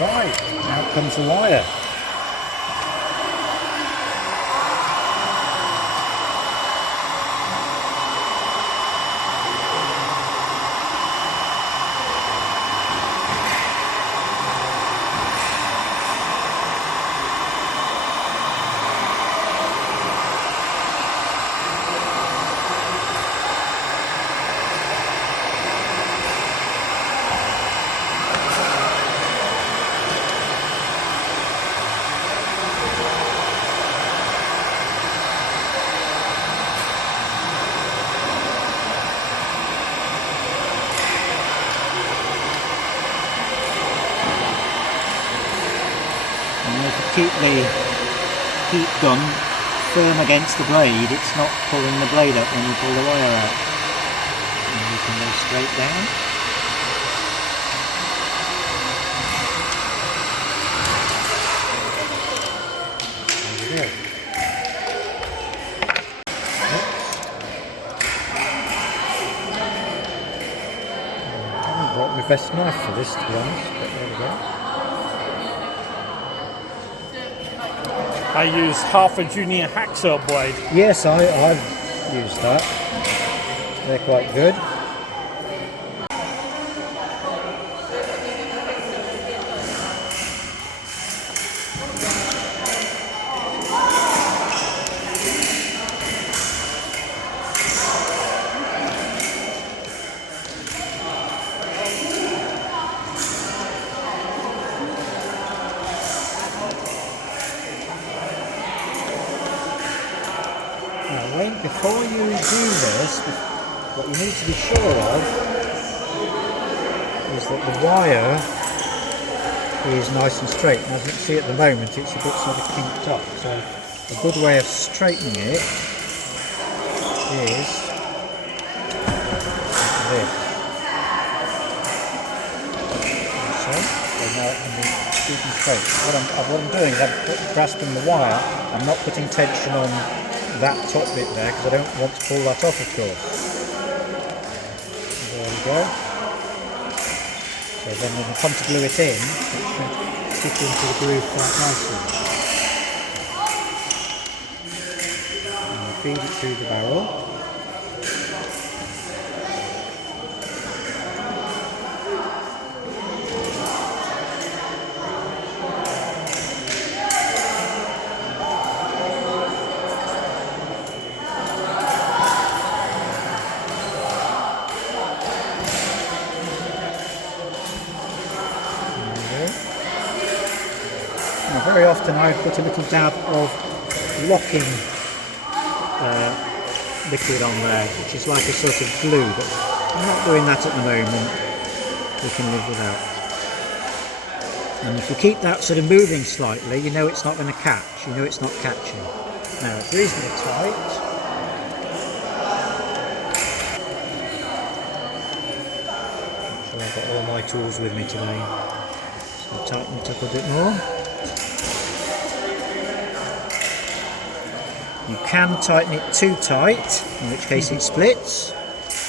Right, out comes the wire. Keep the heat gun firm against the blade, it's not pulling the blade up when you pull the wire out. And you can go straight down. There we go. I haven't brought my best knife for this, to be honest, but there we go. I use half a junior hacksaw blade. Yes, I've used that. They're quite good. Before you do this, what you need to be sure of is that the wire is nice and straight. And as you can see at the moment, it's a bit sort of kinked up. So a good way of straightening it is like this. So now it can be good and straight. What I'm doing is I'm grasping the wire. I'm not putting tension on that top bit there because I don't want to pull that off, of course. There we go. So then when we come to glue it in, it should fit into the groove quite nicely. And we'll feed it through the barrel. Now, very often I put a little dab of locking liquid on there, which is like a sort of glue, but I'm not doing that at the moment. We can live without. And if you keep that sort of moving slightly, you know it's not going to catch, you know it's not catching. Now it's reasonably tight. So I've got all my tools with me today. So I'll tighten it up a bit more. You can tighten it too tight, in which case it splits,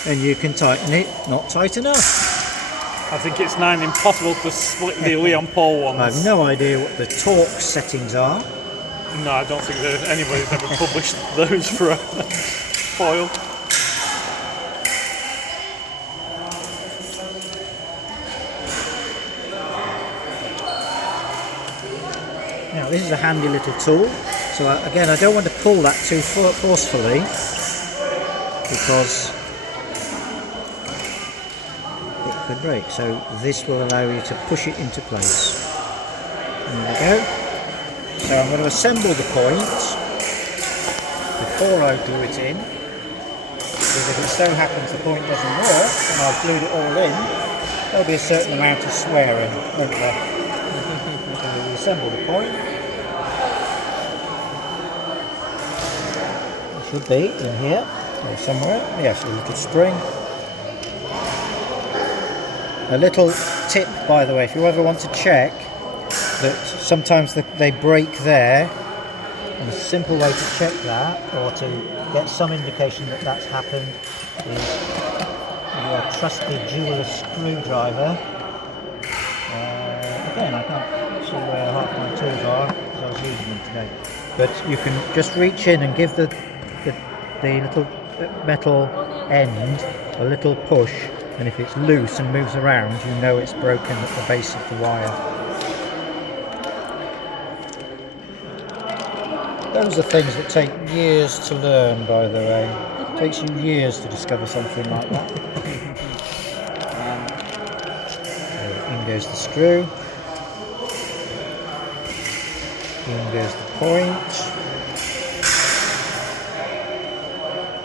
and you can tighten it not tight enough. I think it's nigh impossible to split the Leon Paul ones. I have no idea what the torque settings are. No, I don't think that anybody's ever published those for a foil. Now this is a handy little tool. So again, I don't want to pull that too forcefully because it could break. So this will allow you to push it into place. There we go. So I'm going to assemble the point before I glue it in. Because if it so happens the point doesn't work and I've glued it all in, there'll be a certain amount of swearing, won't there? So we assemble the point. Should be in here or somewhere. Yes, a little spring. A little tip, by the way, if you ever want to check that sometimes they break there, and a simple way to check that or to get some indication that that's happened is your trusty jeweler screwdriver. Again, I can't see where half my tools are because I was using them today. But you can just reach in and give the little metal end a little push, and if it's loose and moves around, you know it's broken at the base of the wire. Those are things that take years to learn, by the way. It takes you years to discover something like that. In goes the screw. In goes the point.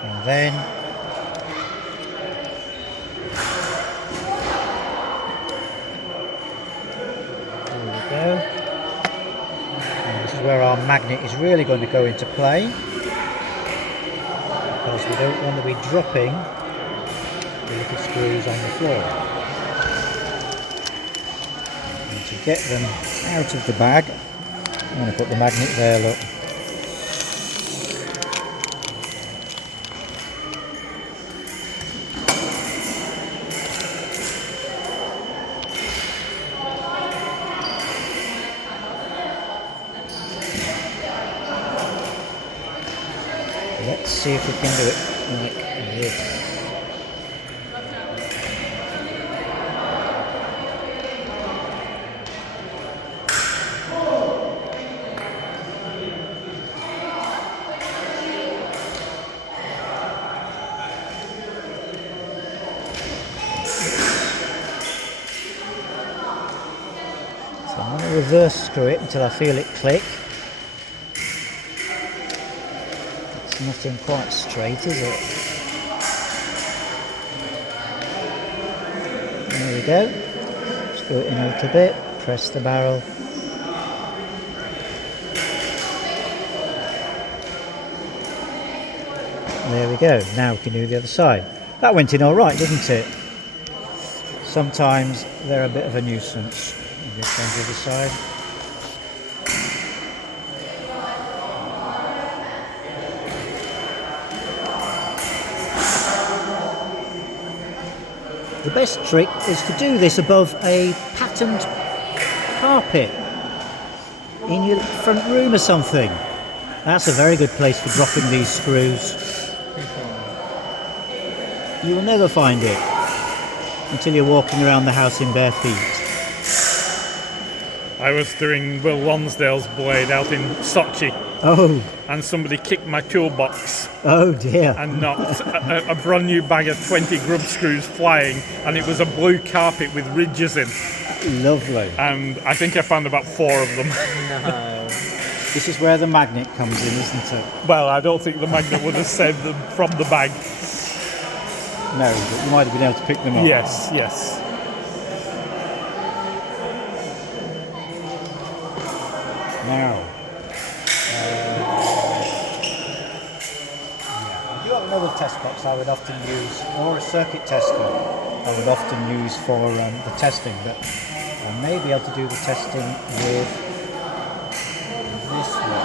And then there we go. And this is where our magnet is really going to go into play, because we don't want to be dropping the little screws on the floor. And to get them out of the bag, I'm going to put the magnet there, look. Let's see if we can do it like this. So I'm going to reverse screw it until I feel it click. It's nothing quite straight, is it? There we go. Screw it in a little bit, press the barrel. There we go. Now we can do the other side. That went in all right, didn't it? Sometimes they're a bit of a nuisance. Just on the other side. The best trick is to do this above a patterned carpet in your front room or something. That's a very good place for dropping these screws. You will never find it until you're walking around the house in bare feet. I was doing Will Lonsdale's blade out in Sochi. Oh. And somebody kicked my toolbox. Oh dear. And knocked a brand new bag of 20 grub screws flying, and it was a blue carpet with ridges in. Lovely. And I think I found about 4 of them. No. This is where the magnet comes in, isn't it? Well, I don't think the magnet would have saved them from the bag. No, but you might have been able to pick them up. Yes, yes. Now, I do have another test box I would often use, or a circuit tester I would often use for the testing, but I may be able to do the testing with this one.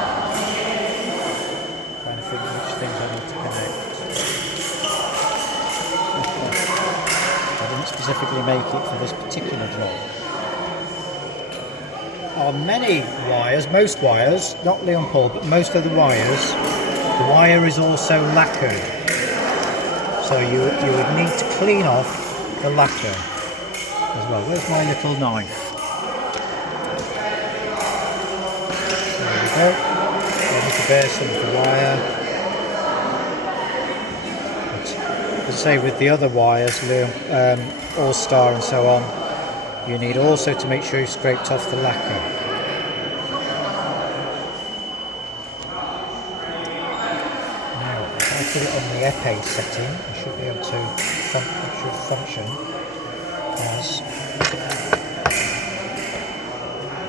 Trying to think which things I need to connect. I didn't specifically make it for this particular job. On many wires, most wires, not Leon Paul, but most of the wires, the wire is also lacquered. So you would need to clean off the lacquer as well. Where's my little knife? There we go. I need to bare some of the wire. But, as I say, with the other wires, All Star and so on, you need also to make sure you've scraped off the lacquer. Now, if I put it on the épée setting, I should be able to function as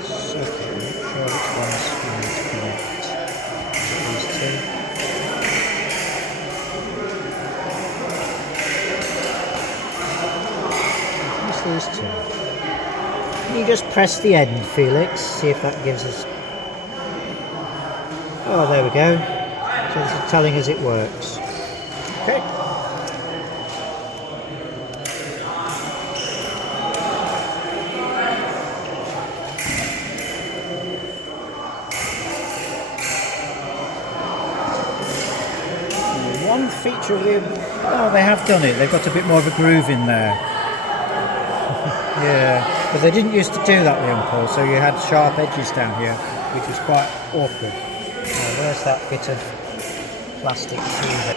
circuit. I'm not sure which ones we need to connect. These two. These two. You just press the end, Felix, see if that gives us... Oh, there we go. So this is telling us it works. Okay. feature of the... Oh, they have done it. They've got a bit more of a groove in there. Yeah, but they didn't used to do that, Leon Paul, so you had sharp edges down here, which was quite awkward. Where's that bit of plastic tube?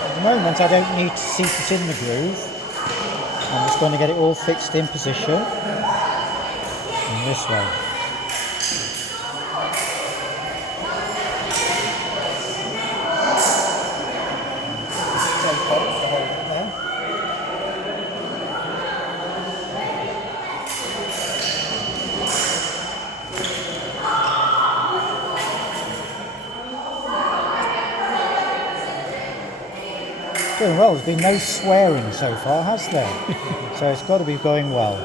At the moment I don't need to seat it in the groove. I'm just going to get it all fixed in position in this way. Doing well. There's been no swearing so far, has there? So it's got to be going well.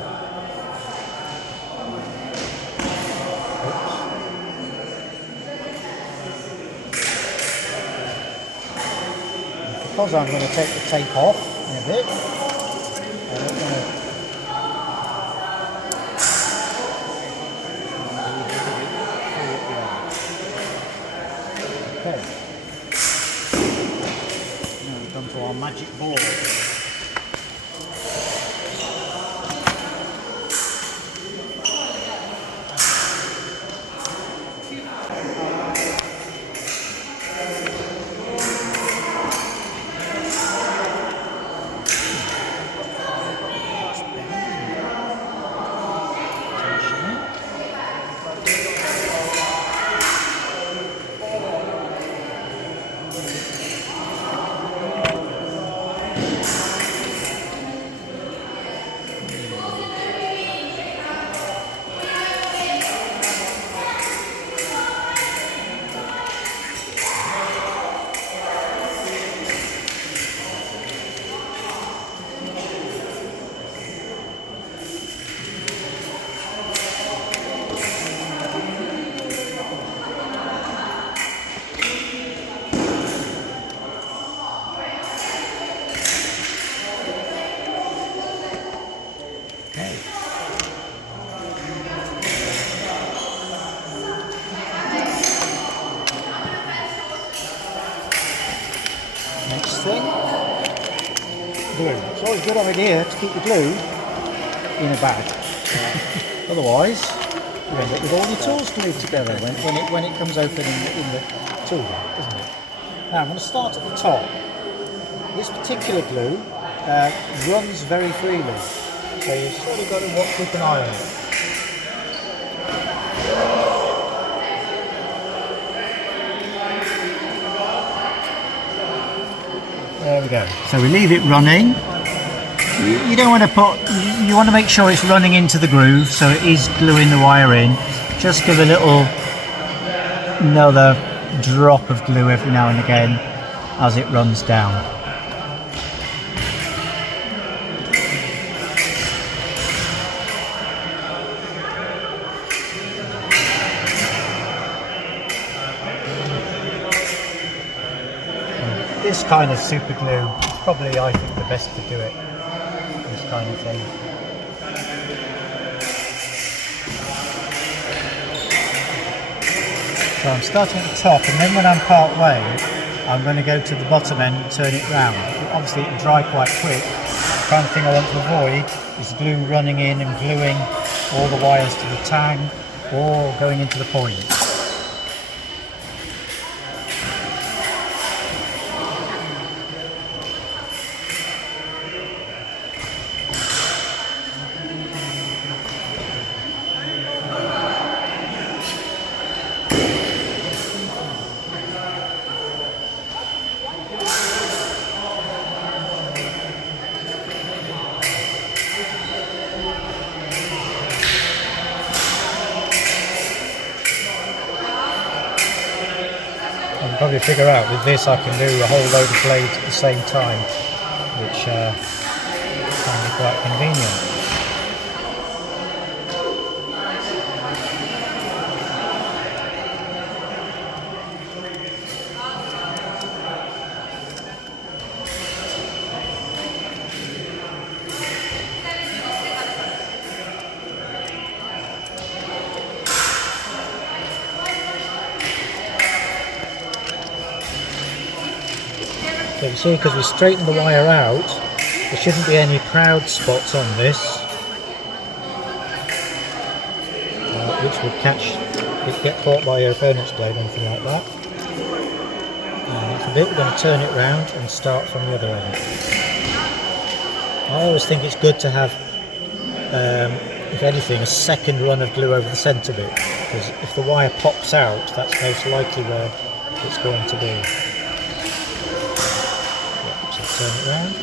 Oops. Because I'm going to take the tape off in a bit, I'm going to okay. To our magic board. Next thing, glue. It's always a good idea to keep the glue in a bag. Otherwise, you end up with all your tools glued together when it comes open in the tool bag, isn't it? Now I'm going to start at the top. This particular glue runs very freely, so you've sort of got to keep an eye on it. There we go. So we leave it running. You don't want to you want to make sure it's running into the groove, so it is gluing the wire in. Just give another drop of glue every now and again as it runs down. This kind of super glue is probably, I think, the best to do it. This kind of thing. So I'm starting at the top, and then when I'm part way, I'm going to go to the bottom end and turn it round. Obviously, it'll dry quite quick. The kind of thing I want to avoid is glue running in and gluing all the wires to the tang or going into the point. probably figure out with this I can do a whole load of blades at the same time, which can be quite convenient. So you see, because we straightened the wire out, there shouldn't be any proud spots on this, which would get caught by your opponent's blade or anything like that. And next bit, we're going to turn it round and start from the other end. I always think it's good to have, if anything, a second run of glue over the centre bit, because if the wire pops out, that's most likely where it's going to be. Turn it round.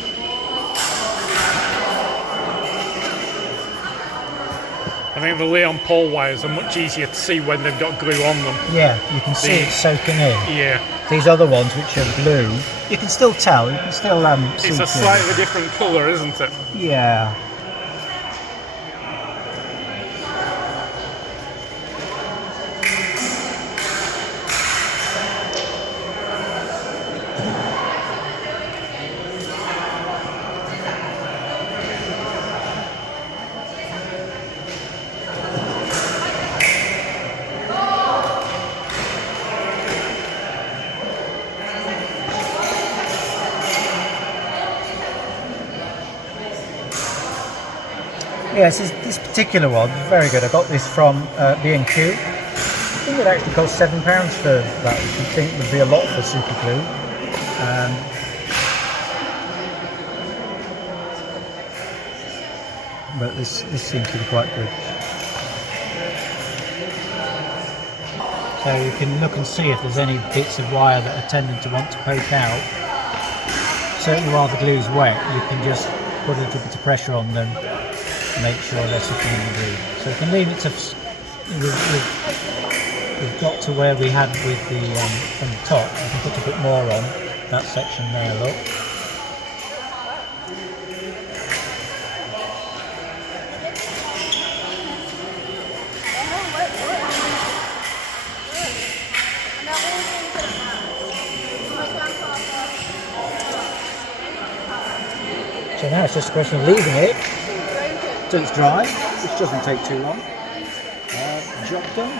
I think the Leon Paul wires are much easier to see when they've got glue on them. Yeah, you can see it soaking in. Yeah. These other ones which are blue, you can still tell, you can still see it's a slightly different colour, isn't it? Yeah. Yes, this particular one is very good. I got this from B&Q. I think it actually cost £7 for that, which I think would be a lot for super glue. But this seems to be quite good. So you can look and see if there's any bits of wire that are tending to want to poke out. Certainly while the glue's wet, you can just put a little bit of pressure on them. Make sure they're sitting in the glue. So we can leave it to. We've got to where we had with the from the top. We can put a bit more on that section there. Look. So now it's just a question of leaving it till it's dry, which doesn't take too long. Job done.